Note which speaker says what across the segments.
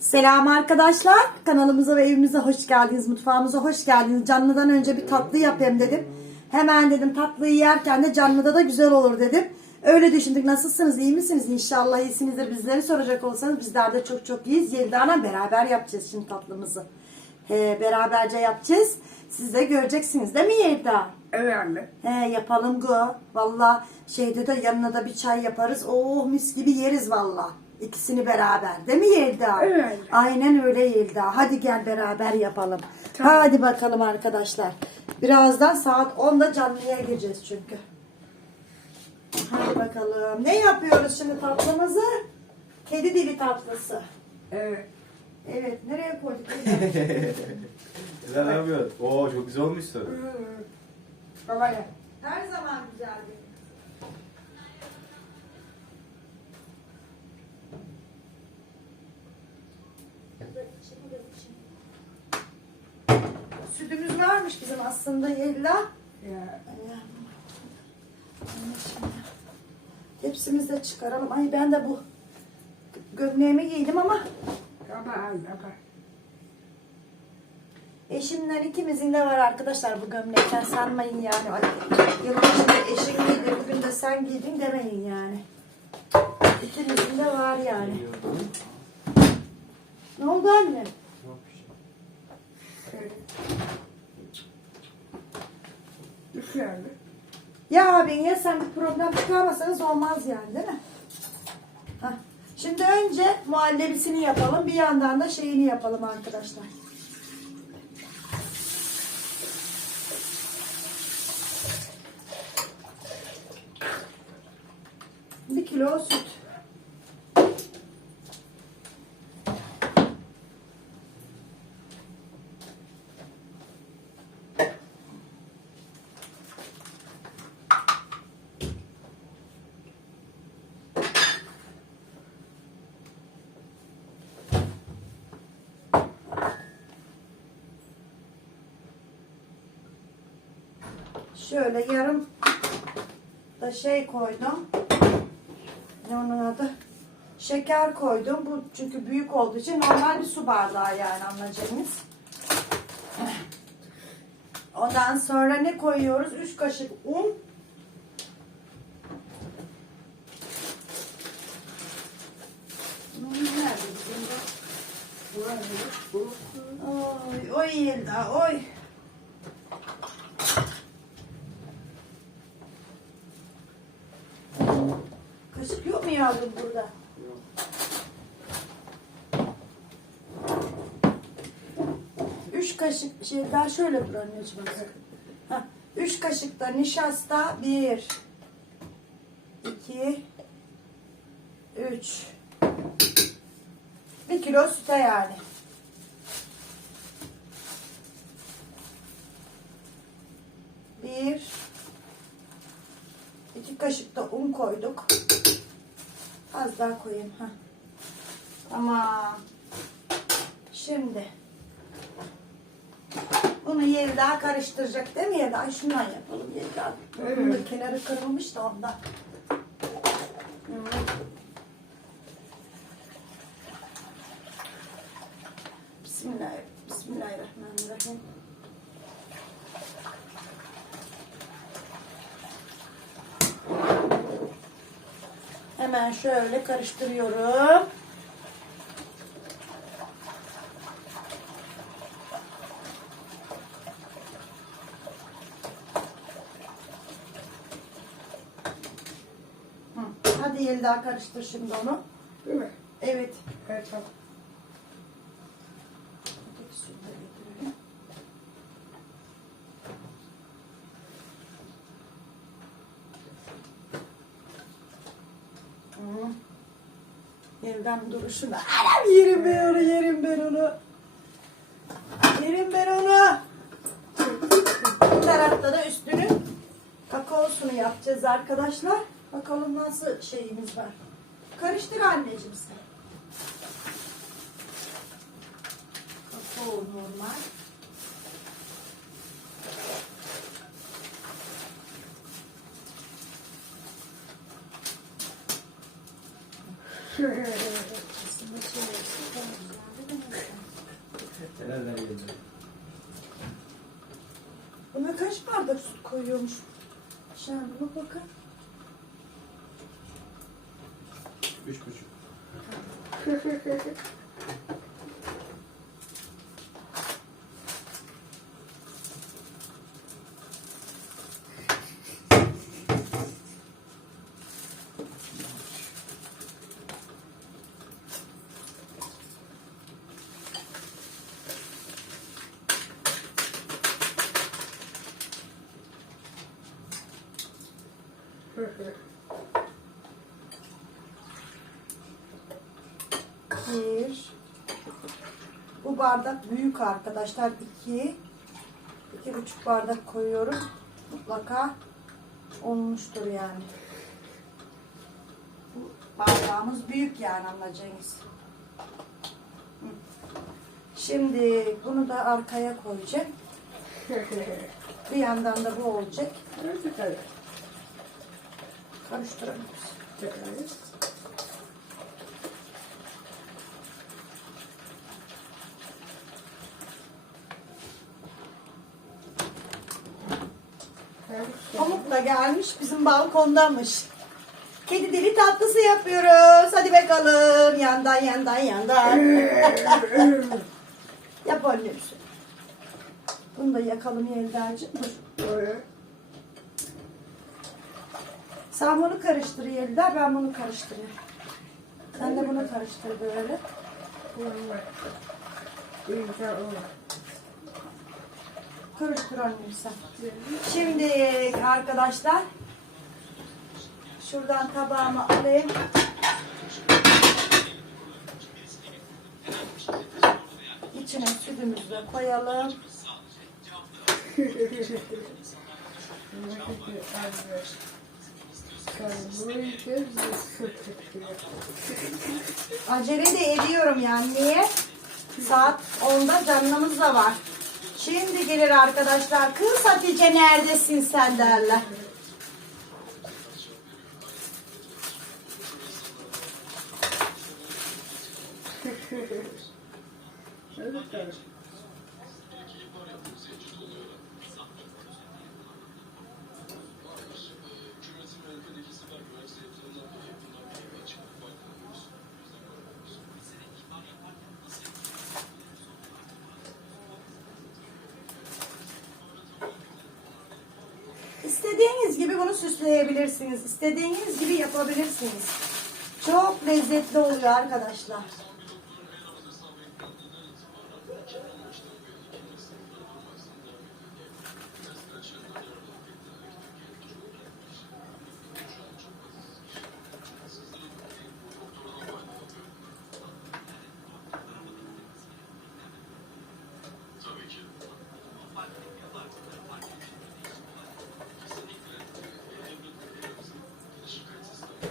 Speaker 1: Selam arkadaşlar. Kanalımıza ve evimize hoş geldiniz. Mutfağımıza hoş geldiniz. Canlıdan önce bir tatlı yapayım dedim. Hemen dedim tatlıyı yerken de canlıda da güzel olur dedim. Öyle düşündük. Nasılsınız? iyi misiniz? İnşallah iyisinizdir. Bizleri soracak olsanız bizler de çok çok iyiyiz. Yelda'na beraber yapacağız şimdi tatlımızı. He, beraberce yapacağız. Siz de göreceksiniz değil mi Yelda?
Speaker 2: Evet anne.
Speaker 1: He yapalım go. Valla şeyde de yanına da bir çay yaparız. Oh mis gibi yeriz valla. İkisini beraber. Değil mi Yelda?
Speaker 2: Evet.
Speaker 1: Aynen öyle Yelda. Hadi gel beraber yapalım.
Speaker 2: Tamam.
Speaker 1: Hadi bakalım arkadaşlar. Birazdan saat 10'da canlıya gireceğiz çünkü. Hadi bakalım. Ne yapıyoruz şimdi tatlımızı? Kedi dili tatlısı.
Speaker 2: Evet.
Speaker 1: Evet. Nereye koyduk?
Speaker 3: Güzel ne yapıyorsun? Oo çok güzel olmuşsun.
Speaker 2: Baba ya.
Speaker 1: Her zaman güzel Sütümüz varmış bizim aslında Yella.
Speaker 2: Ya.
Speaker 1: Hepsimizi de çıkaralım. Ay ben de bu gömleğimi giydim ama
Speaker 2: Baba al baba.
Speaker 1: eşimden ikimizin de var arkadaşlar bu gömlekten sanmayın yani. Ay, Yılbaşında eşim giydi bugün de sen giydin demeyin yani. İkimizin de var yani. Ne oldu annem?
Speaker 2: Anne.
Speaker 1: Ya abi ya sen bir problem çıkarmasanız olmaz yani değil mi? Hah. Şimdi önce muhallebisini yapalım. Bir yandan da şeyini yapalım arkadaşlar. Bir kilo süt. Şöyle yarım da şey koydum. Ne onun adı? Şeker koydum. Bu çünkü büyük olduğu için normal bir su bardağı yani anlayacağınız. Ondan sonra ne koyuyoruz? 3 kaşık un. Nerede bizim bu? Oy, Yelda, oy. Kaşık yok mu yavrum burada? Üç kaşık şey daha şöyle dur anneciğim. Üç kaşık da nişasta bir, iki, üç. Bir kilo süte yani. Bir, iki kaşık da un koyduk. Az daha koyayım. ha. Tamam. Şimdi bunu yeri daha karıştıracak değil mi Yelda? Şundan yapalım Yelda. Bunun da kenarı kırılmış da ondan. Hı. Bismillah, Bismillahirrahmanirrahim. Hemen şöyle karıştırıyorum. Hı, Hadi Yelda karıştır şimdi onu.
Speaker 2: Değil mi?
Speaker 1: Evet.
Speaker 2: Evet tamam.
Speaker 1: Yeldan duruşuna. Anam yerim ben onu, yerim ben onu. Yerim ben onu. Bu tarafta da üstünü kakaosunu yapacağız arkadaşlar. Bakalım nasıl şeyimiz var. Karıştır anneciğim sen. Kakao normal. Aslında şey.
Speaker 3: Nereden geldi?
Speaker 1: Buna kaç bardak süt koyuyormuş? Şimdi buna bakın.
Speaker 3: Üç buçuk.
Speaker 1: Bir. Bu bardak büyük arkadaşlar. iki. iki buçuk bardak koyuyorum. Mutlaka olmuştur yani. Bu bardağımız büyük yani anlayacağınız. Şimdi bunu da arkaya koyacağım. Bir yandan da bu olacak. Karıştırıyoruz. Da gelmiş bizim balkondamış. Kedi dili tatlısı yapıyoruz. Hadi bakalım. Yandan yandan yandan. Yap annem. Bunu da yakalım Yelda'cığım. Dur. Sen bunu karıştır Yelda. Ben bunu karıştırayım. Sen de bunu karıştır böyle. Karıştır annem sen. Şimdi arkadaşlar şuradan tabağımı alayım. İçine sütümüzü de koyalım. Acele de ediyorum yani. Niye? Saat 10'da canlımız da var. Şimdi gelir arkadaşlar. Kız Hatice neredesin sen derler. İstediğiniz gibi bunu süsleyebilirsiniz. İstediğiniz gibi yapabilirsiniz. Çok lezzetli oluyor arkadaşlar.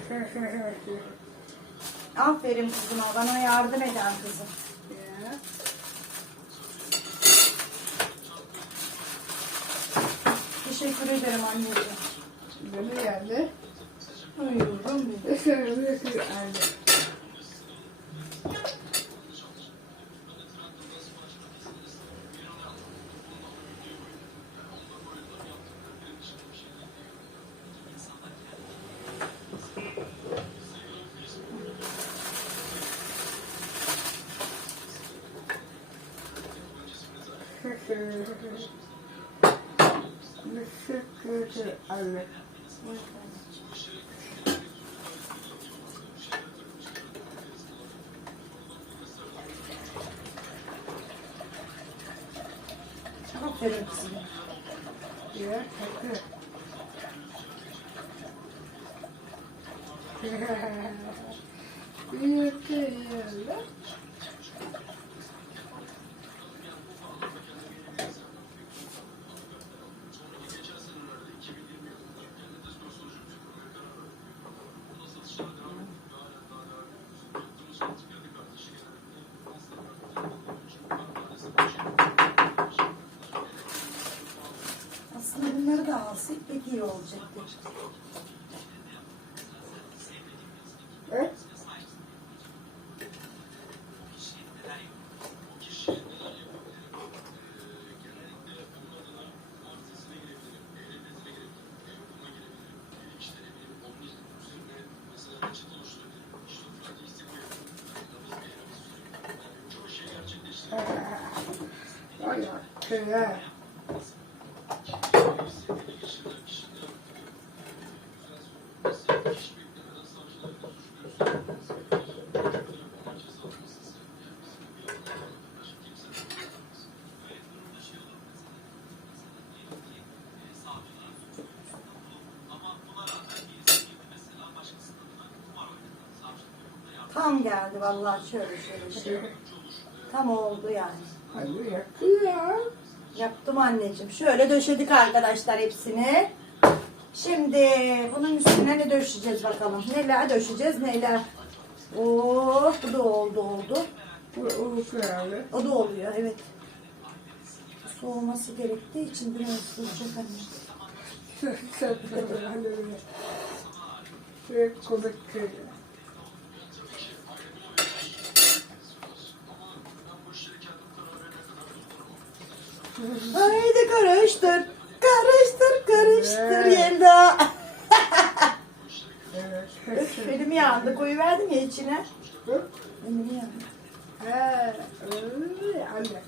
Speaker 1: Aferin kızıma. Bana yardım eden kızım. Teşekkür ederim anneciğim.
Speaker 2: Bana geldi.
Speaker 1: Buyurun buyurun.
Speaker 2: Anne.
Speaker 1: Aferin kızım.
Speaker 2: Ya, Büyük yerler.
Speaker 1: Aslında desek iyi olacaktı.
Speaker 2: Evet.
Speaker 1: Yeah. Vallahi şöyle şöyle şöyle. Tam oldu yani.
Speaker 2: Hadi yakın ya.
Speaker 1: Yaptım anneciğim. Şöyle döşedik arkadaşlar hepsini. Şimdi bunun üstüne ne döşeceğiz bakalım. Neler döşeceğiz neler. Oo, bu da oldu oldu.
Speaker 2: Bu uluk yani.
Speaker 1: O da oluyor evet. Soğuması gerektiği için biraz soğuyacak anne.
Speaker 2: Sen de böyle. Ve komik
Speaker 1: Haydi karıştır. Karıştır karıştır Yelda.
Speaker 2: Evet.
Speaker 1: Elim yandı. Koyuverdim ya içine.
Speaker 2: Hı?
Speaker 1: Elim yandı.
Speaker 2: He, öyle anne.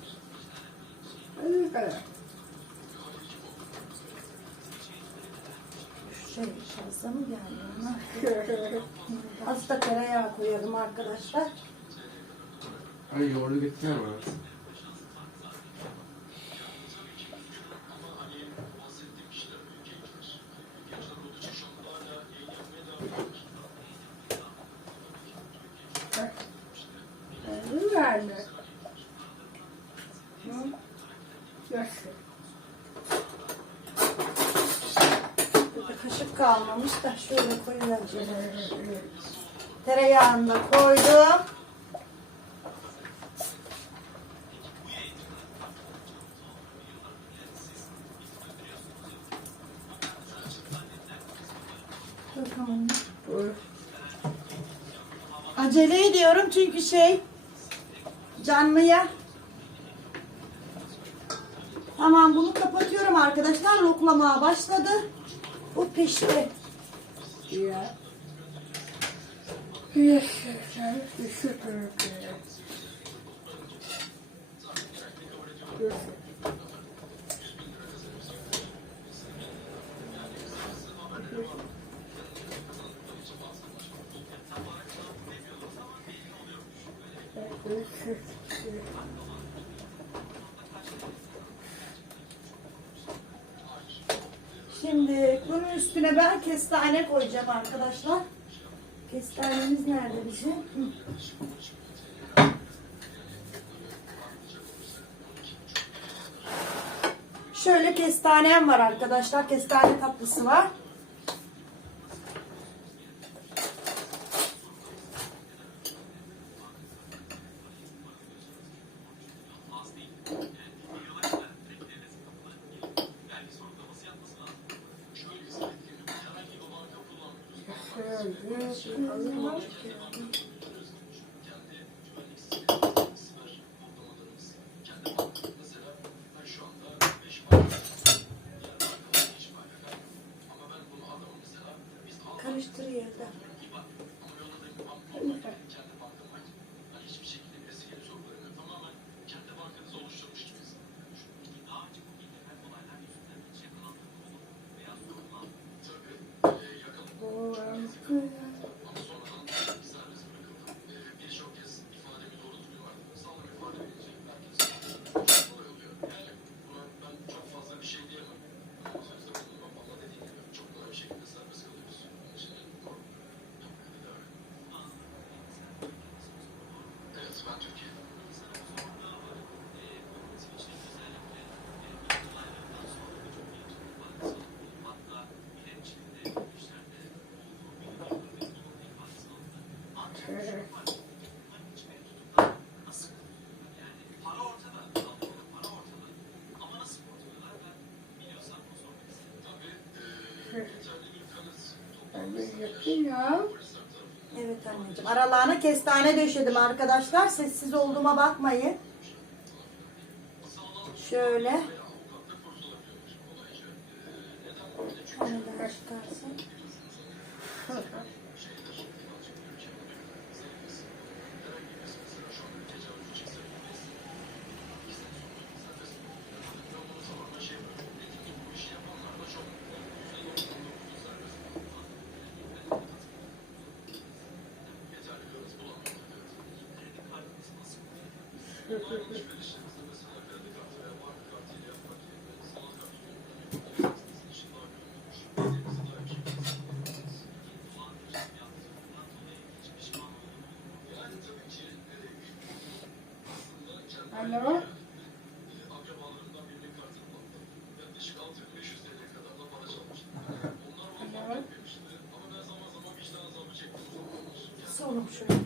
Speaker 2: Hadi kadar.
Speaker 1: Şey fazla mı geldi? Az da tereyağı koyalım arkadaşlar.
Speaker 3: Hani yoğurdu getirsene bana.
Speaker 2: Öyle anne. Hı? Nasıl?
Speaker 1: Kaşık kalmamış da şöyle koyuvereceğim. Tereyağını da koydum. Bakalım.
Speaker 2: Bu
Speaker 1: Acele ediyorum çünkü şey canlıya. Tamam bunu kapatıyorum arkadaşlar. Loklamaya başladı. Bu pişti.
Speaker 2: ya. Yes, sen düşük köye. Yes.
Speaker 1: Şimdi üstüne ben kestane koyacağım arkadaşlar. Kestanemiz nerede bizim? Şöyle kestanem var arkadaşlar. Kestane tatlısı var. Karıştır yerde.
Speaker 2: yakın ya.
Speaker 1: Evet anneciğim. Aralarına kestane döşedim arkadaşlar. Sessiz olduğuma bakmayın. Şöyle.
Speaker 2: Alo. Alo.
Speaker 1: Soğuk şöyle.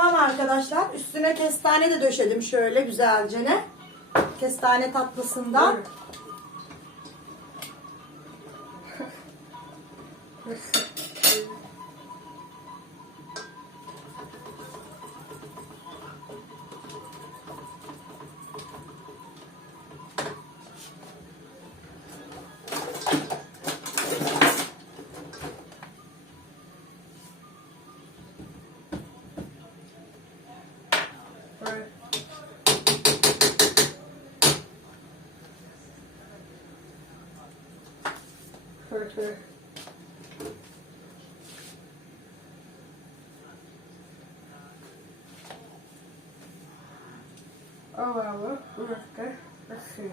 Speaker 1: Tamam arkadaşlar. Üstüne kestane de döşedim şöyle güzelce ne. Kestane tatlısından.
Speaker 2: Böyle. Böyle. Alalım. Burası. Burası. Değil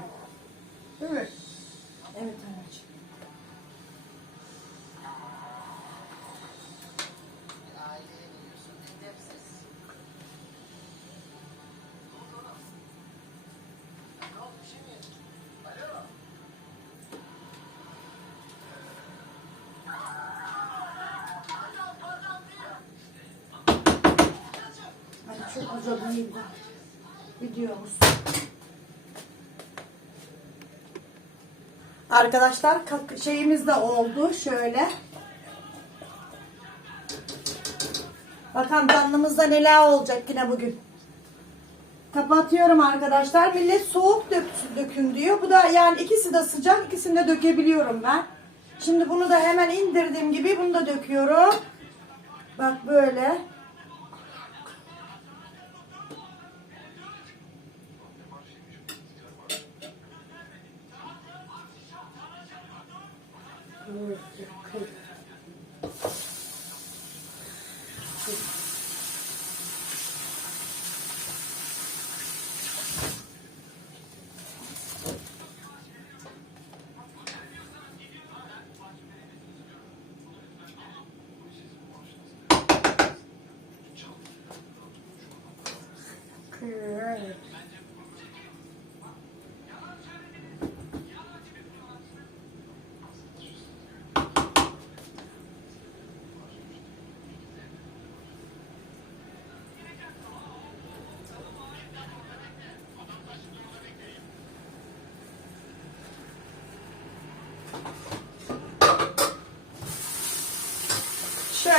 Speaker 1: Çok uzadı Nilda. Videomuz. Arkadaşlar şeyimiz de oldu şöyle. Bakalım canlımızda neler olacak yine bugün. Kapatıyorum arkadaşlar. Millet soğuk dök, dökün diyor. Bu da yani ikisi de sıcak. ikisini de dökebiliyorum ben. Şimdi bunu da hemen indirdiğim gibi bunu da döküyorum. Bak böyle.
Speaker 2: Böyle.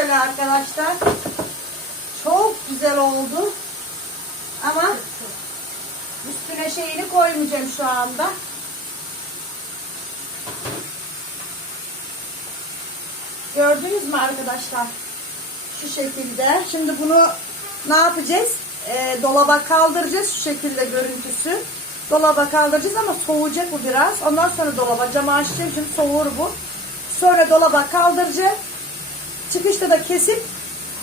Speaker 1: Şöyle arkadaşlar. Çok güzel oldu. Ama üstüne şeyini koymayacağım şu anda. Gördünüz mü arkadaşlar? Şu şekilde. Şimdi bunu ne yapacağız? Ee, dolaba kaldıracağız şu şekilde görüntüsü. Dolaba kaldıracağız ama soğuyacak bu biraz. Ondan sonra dolaba camı açacağım şimdi soğur bu. Sonra dolaba kaldıracağım. Çıkışta da kesip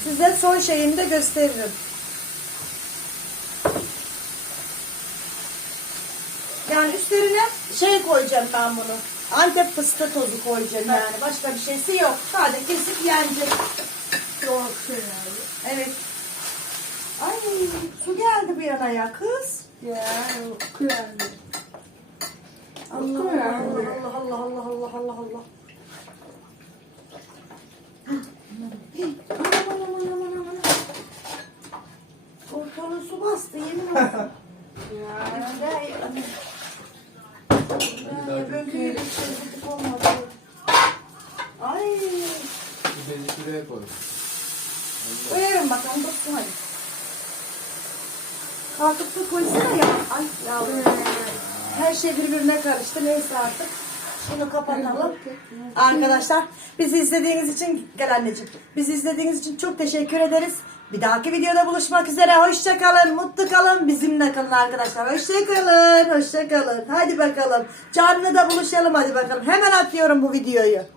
Speaker 1: size son şeyini de gösteririm. Yani üstlerine şey koyacağım ben bunu. Antep fıstığı tozu koyacağım yani. Başka bir şeysi yok. Sadece kesip yenecek.
Speaker 2: Güzel.
Speaker 1: Evet. Ay su geldi bir yana ya kız.
Speaker 2: Ya, güzel.
Speaker 1: Allah. Allah Allah Allah Allah Allah Allah. Aman aman aman aman aman. Ortalığı su bastı yemin olsun.
Speaker 2: Ya.
Speaker 1: Ya, ya böngü yürüyüşleri olmadı. Ay.
Speaker 3: Bir de şuraya koy.
Speaker 1: Koyarım bakalım dursun hadi. Kalkıp da koysana ya. Ay yavrum. Her şey birbirine karıştı. Neyse artık. Şunu kapatalım. Arkadaşlar bizi izlediğiniz için gel anneciğim. Bizi izlediğiniz için çok teşekkür ederiz. Bir dahaki videoda buluşmak üzere. Hoşça kalın, mutlu kalın. Bizimle kalın arkadaşlar. Hoşça kalın, hoşça kalın. Hadi bakalım. Canlı da buluşalım hadi bakalım. Hemen atıyorum bu videoyu.